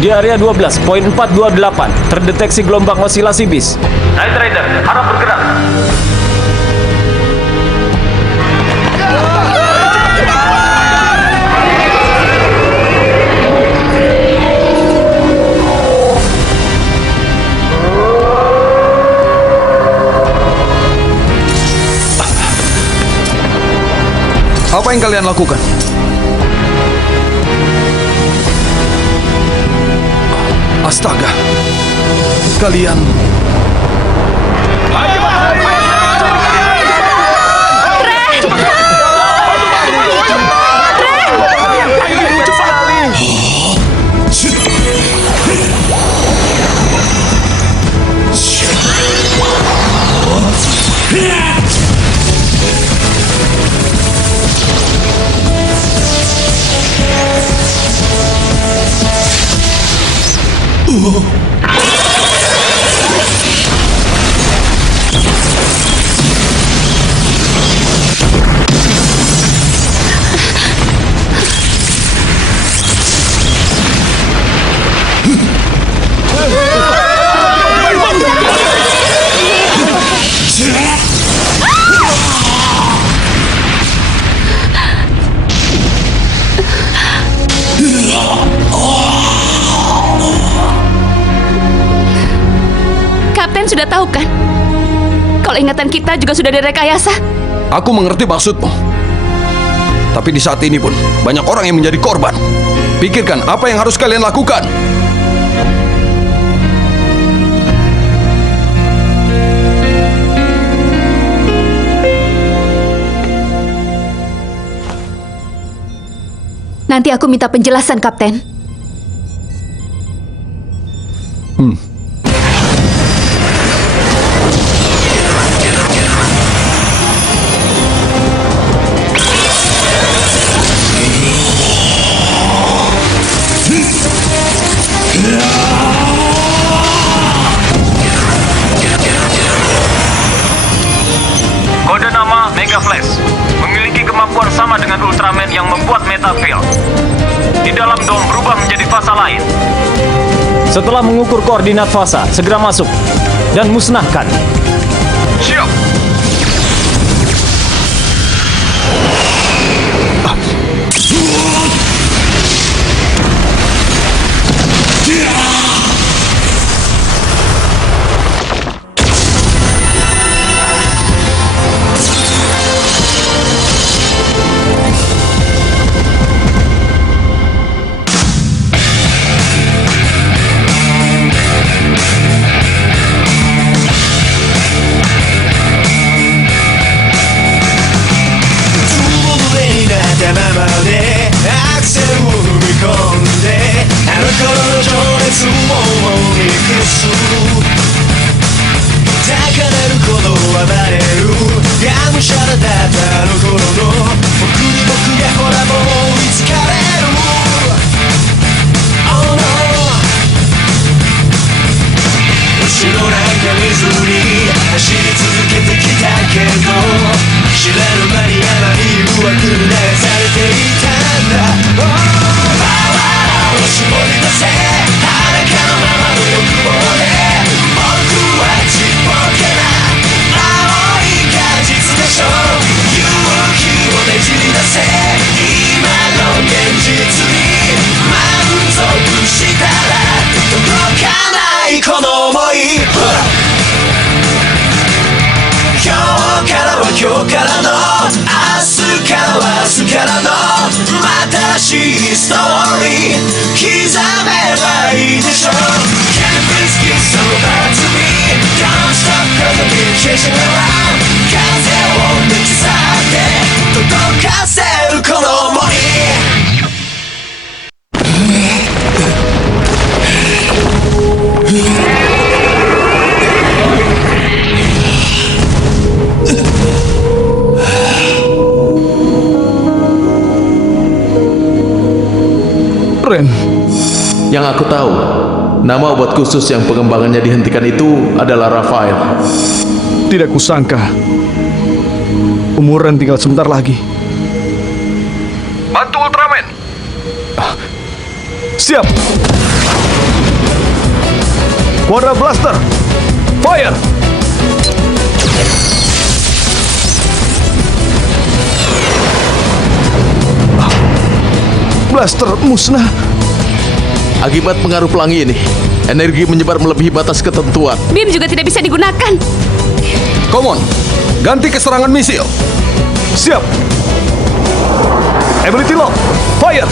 Di area 12.428 terdeteksi gelombang osilasi bis. Night Rider, harap bergerak. Apa yang kalian lakukan? Astaga, kalian... Kapten sudah tahu kan? Kalau ingatan kita juga sudah direkayasa. Aku mengerti maksudmu. Tapi di saat ini pun banyak orang yang menjadi korban. Pikirkan apa yang harus kalian lakukan. Nanti aku minta penjelasan, Kapten. Kode nama Mega Flash. Memiliki kemampuan sama dengan Ultraman yang membuat Metafield. Di dalam dom berubah menjadi fasa lain. Setelah mengukur koordinat fasa, segera masuk dan musnahkan. Siap. Ren, Yang aku tahu, nama obat khusus yang pengembangannya dihentikan itu adalah Raphael. tidak kusangka umur Ren tinggal sebentar lagi. Bantu Ultraman. Siap. Quadra Blaster. Fire. Blaster musnah. Akibat pengaruh pelangi ini, energi menyebar melebihi batas ketentuan. Beam juga tidak bisa digunakan. Come on. Ganti ke serangan misil. Siap. Ability lock. Fire.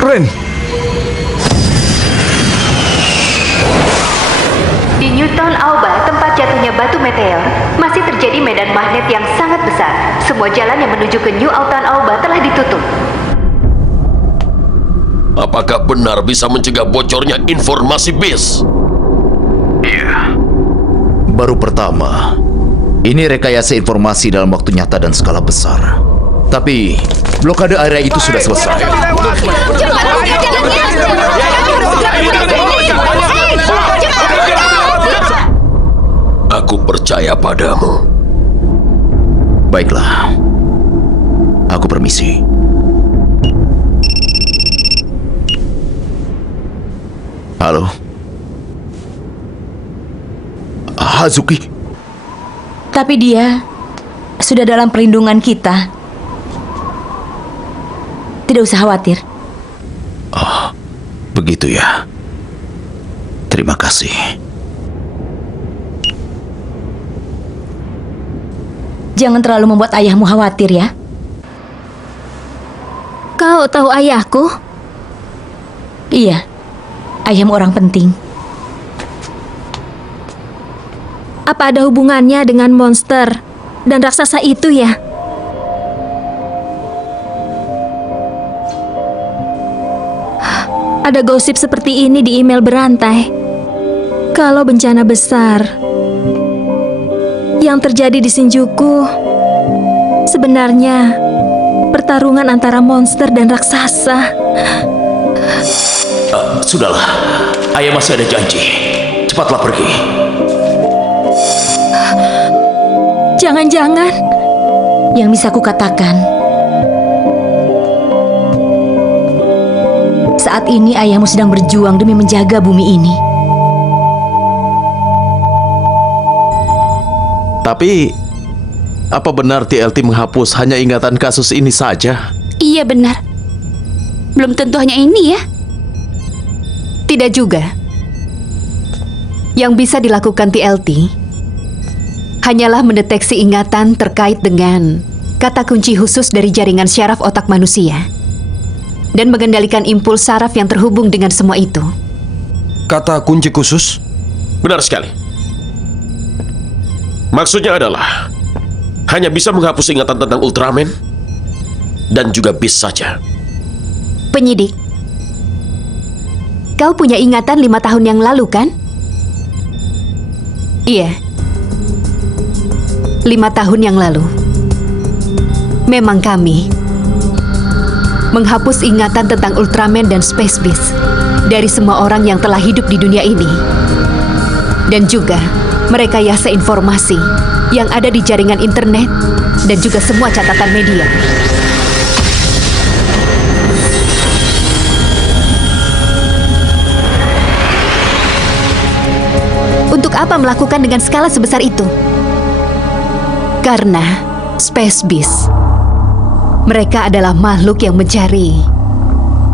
Ren. Di Newton Alba, tempat jatuhnya batu meteor, masih terjadi medan magnet yang sangat besar. Semua jalan yang menuju ke New Alton Alba telah ditutup. Apakah benar bisa mencegah bocornya informasi BIS? Iya. Baru pertama, ini rekayasa informasi dalam waktu nyata dan skala besar. Tapi, blokade area itu sudah selesai. Aku percaya padamu. Baiklah. Aku permisi. Halo? Hazuki? Tapi dia sudah dalam perlindungan kita. Tidak usah khawatir. Begitu ya. Terima kasih. Jangan terlalu membuat ayahmu khawatir ya. Kau tahu ayahku? Iya, ayahmu orang penting. Apa ada hubungannya dengan monster dan raksasa itu ya? Ada gosip seperti ini di email berantai. Kalau bencana besar yang terjadi di Shinjuku sebenarnya pertarungan antara monster dan raksasa. Sudahlah, ayah masih ada janji. Cepatlah pergi. Jangan-jangan yang bisa kukatakan, saat ini ayahmu sedang berjuang demi menjaga bumi ini. Tapi, apa benar TLT menghapus hanya ingatan kasus ini saja? Iya benar. Belum tentu hanya ini ya. Tidak juga. Yang bisa dilakukan TLT hanyalah mendeteksi ingatan terkait dengan kata kunci khusus dari jaringan syaraf otak manusia dan mengendalikan impuls saraf yang terhubung dengan semua itu. Kata kunci khusus? Benar sekali. Maksudnya adalah hanya bisa menghapus ingatan tentang Ultraman dan juga BIS saja. Penyidik, kau punya ingatan 5 tahun yang lalu kan? Iya. 5 tahun yang lalu, memang kami menghapus ingatan tentang Ultraman dan Space Beast dari semua orang yang telah hidup di dunia ini. Dan juga merekayasa informasi yang ada di jaringan internet dan juga semua catatan media. Untuk apa melakukan dengan skala sebesar itu? Karena Space Beast, mereka adalah makhluk yang mencari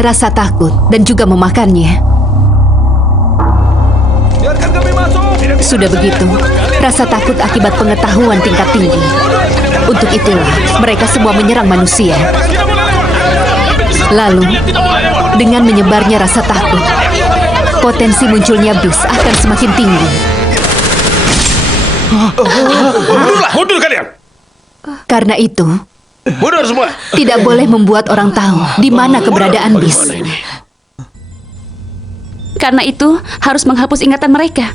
rasa takut, dan juga memakannya. Biarkan kami masuk. Sudah begitu, rasa takut akibat pengetahuan tingkat tinggi. Untuk itulah, mereka semua menyerang manusia. Lalu, dengan menyebarnya rasa takut, potensi munculnya bis akan semakin tinggi. Mundur kalian! Karena itu, Mundur semua! tidak boleh membuat orang tahu di mana keberadaan bis. Bagaimana ini? Karena itu harus menghapus ingatan mereka.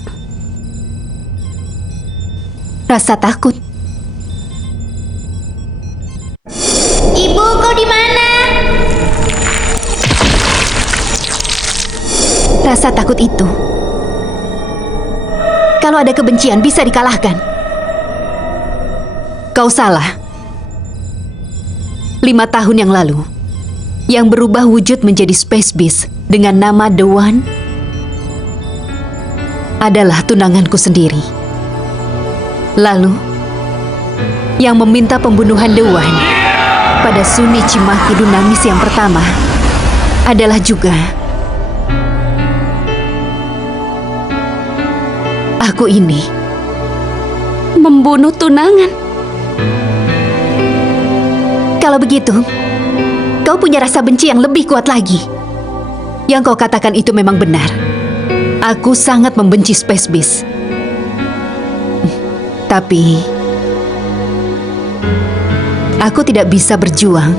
Rasa takut. Ibu, kau di mana? Rasa takut itu, kalau ada kebencian bisa dikalahkan. Kau salah. 5 tahun yang lalu, yang berubah wujud menjadi Space Beast dengan nama The One adalah tunanganku sendiri. Lalu, yang meminta pembunuhan The One pada Suni Cimaki Dunamis yang pertama adalah juga aku ini. Membunuh tunangan. Kalau begitu, kau punya rasa benci yang lebih kuat lagi. Yang kau katakan itu memang benar. Aku sangat membenci Space Beast. Tapi, aku tidak bisa berjuang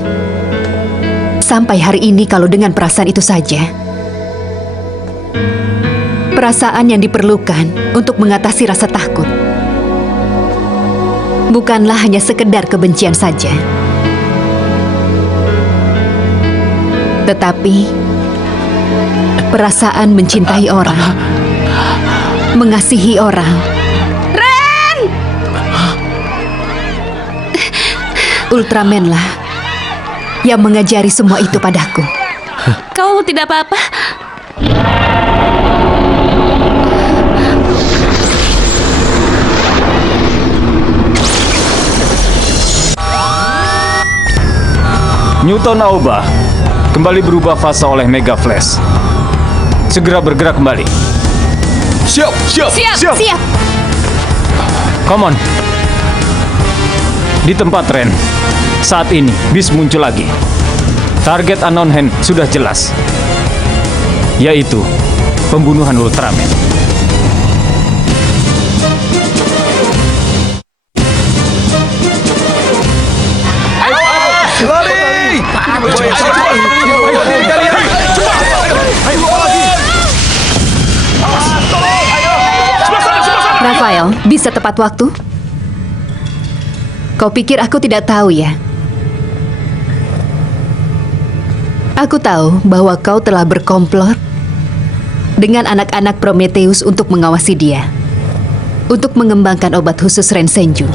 sampai hari ini kalau dengan perasaan itu saja. Perasaan yang diperlukan untuk mengatasi rasa takut bukanlah hanya sekedar kebencian saja, tetapi perasaan mencintai orang, mengasihi orang. Ren! Ultraman lah yang mengajari semua itu padaku. Kau tidak apa-apa? Newton Aoba kembali berubah fase oleh Mega Flash. Segera bergerak kembali. Siap. Siap. Come on. Di tempat Ren. Saat ini, bis muncul lagi. Target Unknown Hand sudah jelas. Yaitu pembunuhan Ultraman. Lari! Rafael, bisa tepat waktu? Kau pikir aku tidak tahu ya? Aku tahu bahwa kau telah berkomplot dengan anak-anak Prometheus untuk mengawasi dia, untuk mengembangkan obat khusus Rensenju.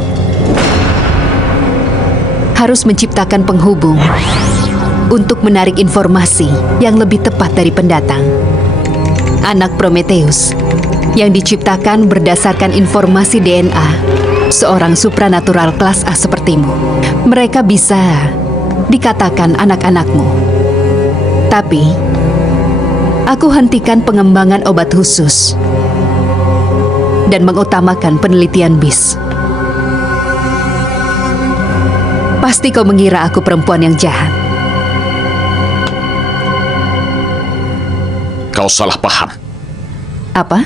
Harus menciptakan penghubung untuk menarik informasi yang lebih tepat dari pendatang. Anak Prometheus yang diciptakan berdasarkan informasi DNA seorang supranatural kelas A sepertimu. Mereka bisa dikatakan anak-anakmu. Tapi, aku hentikan pengembangan obat khusus dan mengutamakan penelitian bis. Pasti kau mengira aku perempuan yang jahat. Kau salah paham. Apa?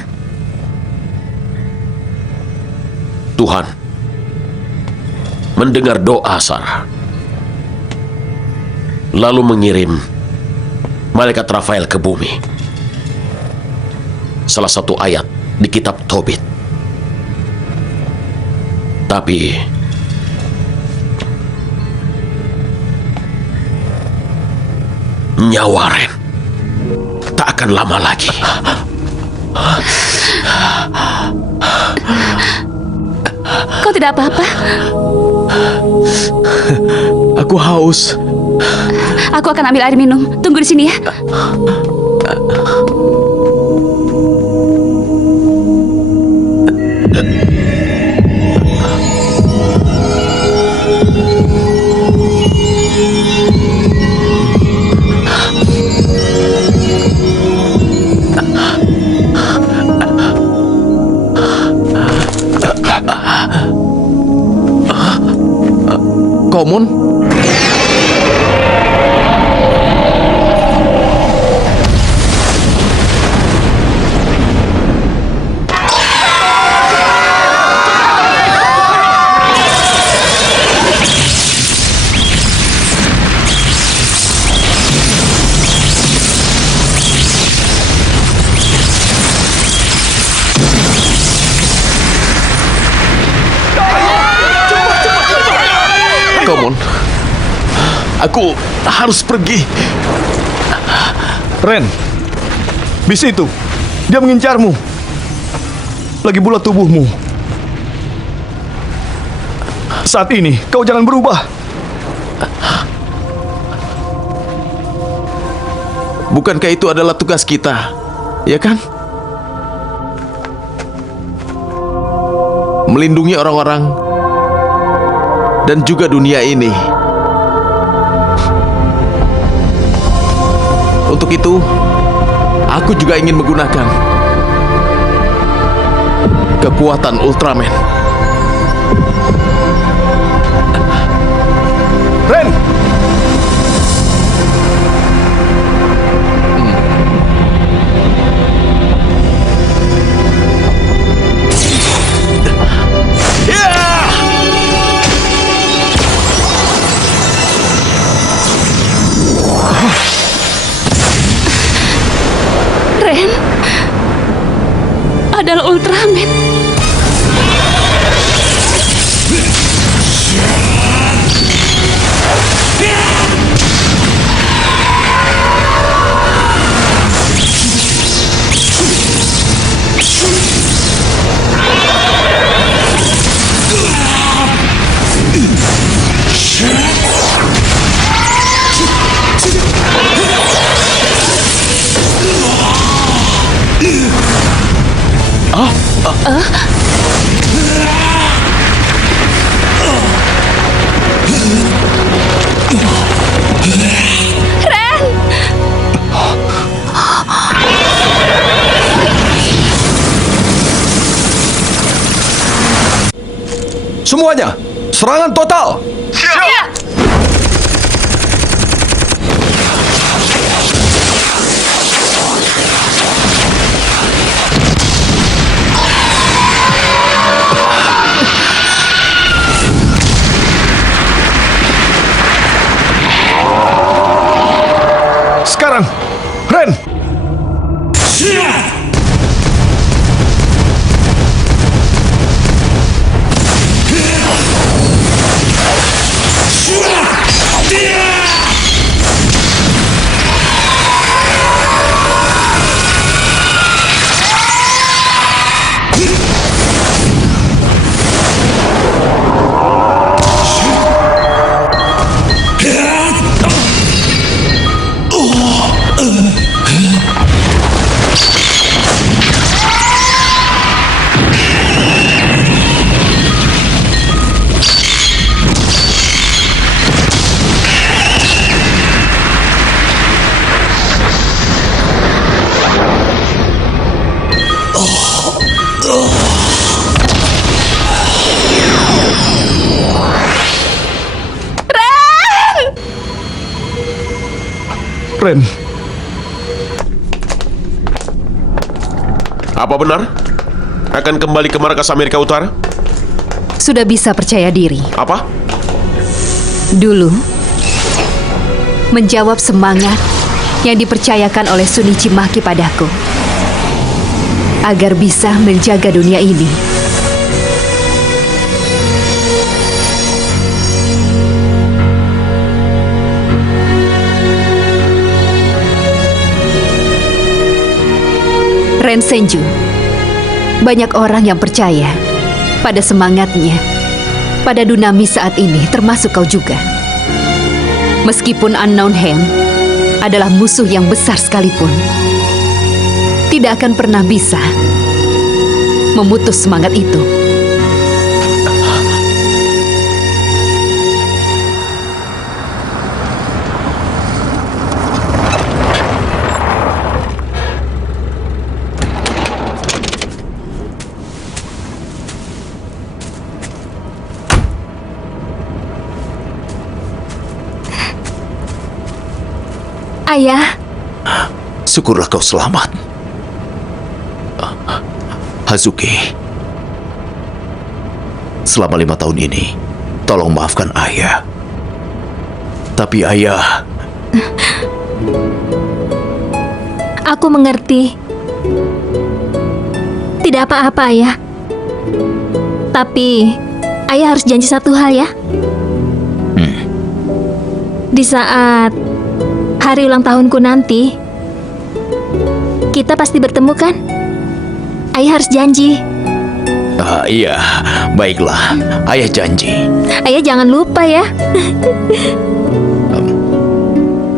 Tuhan mendengar doa Sarah, lalu mengirim malaikat Rafael ke bumi. Salah satu ayat di kitab Tobit. Tapi nyawa Ren tak akan lama lagi. Kau tidak apa-apa? Aku haus. Aku akan ambil air minum. Tunggu di sini ya. Common? Common, aku harus pergi. Ren, bis itu, dia mengincarmu. Lagi bulat tubuhmu. Saat ini, kau jangan berubah. Bukankah itu adalah tugas kita, ya kan? Melindungi orang-orang dan juga dunia ini. Untuk itu, aku juga ingin menggunakan kekuatan Ultraman. Ren! Ren adalah Ultraman. Semuanya, serangan total! Sekarang, Ren! Ren, Apa benar? Akan kembali ke markas Amerika Utara? Sudah bisa percaya diri. Apa? Dulu, menjawab semangat yang dipercayakan oleh Shunichi Maki padaku agar bisa menjaga dunia ini. Ren Senju, banyak orang yang percaya pada semangatnya, pada Dunami saat ini, termasuk kau juga. Meskipun Unknown Hand adalah musuh yang besar sekalipun, tidak akan pernah bisa memutus semangat itu. Ayah, Syukurlah kau selamat. Hazuki, selama 5 tahun ini, tolong maafkan ayah. Tapi ayah... aku mengerti. Tidak apa-apa, Ayah. Tapi, Ayah harus janji satu hal ya. Di saat hari ulang tahunku nanti, kita pasti bertemu kan? Ayah harus janji. Iya, baiklah. Ayah janji. Ayah jangan lupa ya.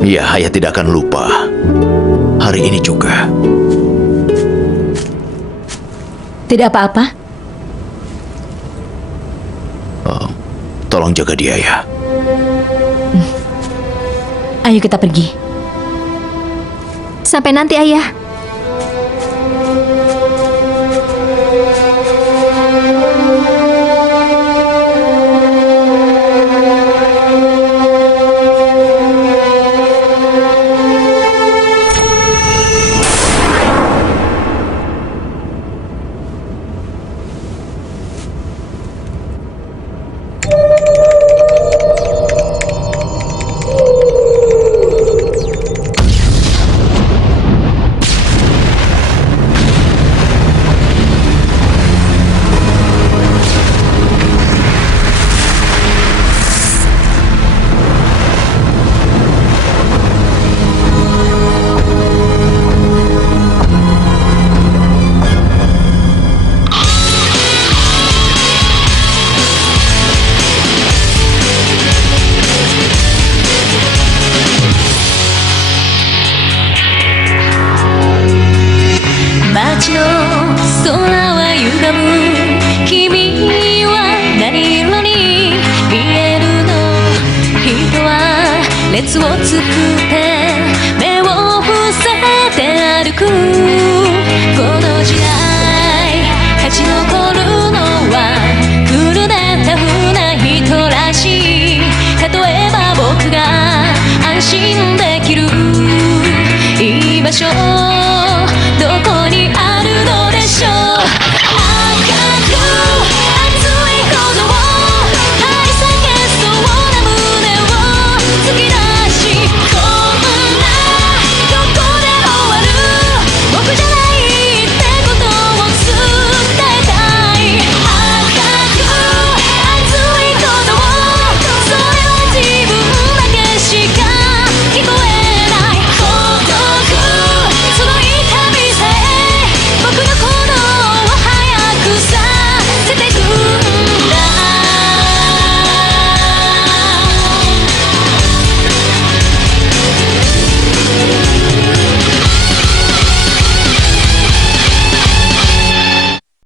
Iya, ayah tidak akan lupa. Hari ini juga. Tidak apa-apa. Tolong jaga dia ya. Ayo kita pergi. Sampai nanti, Ayah.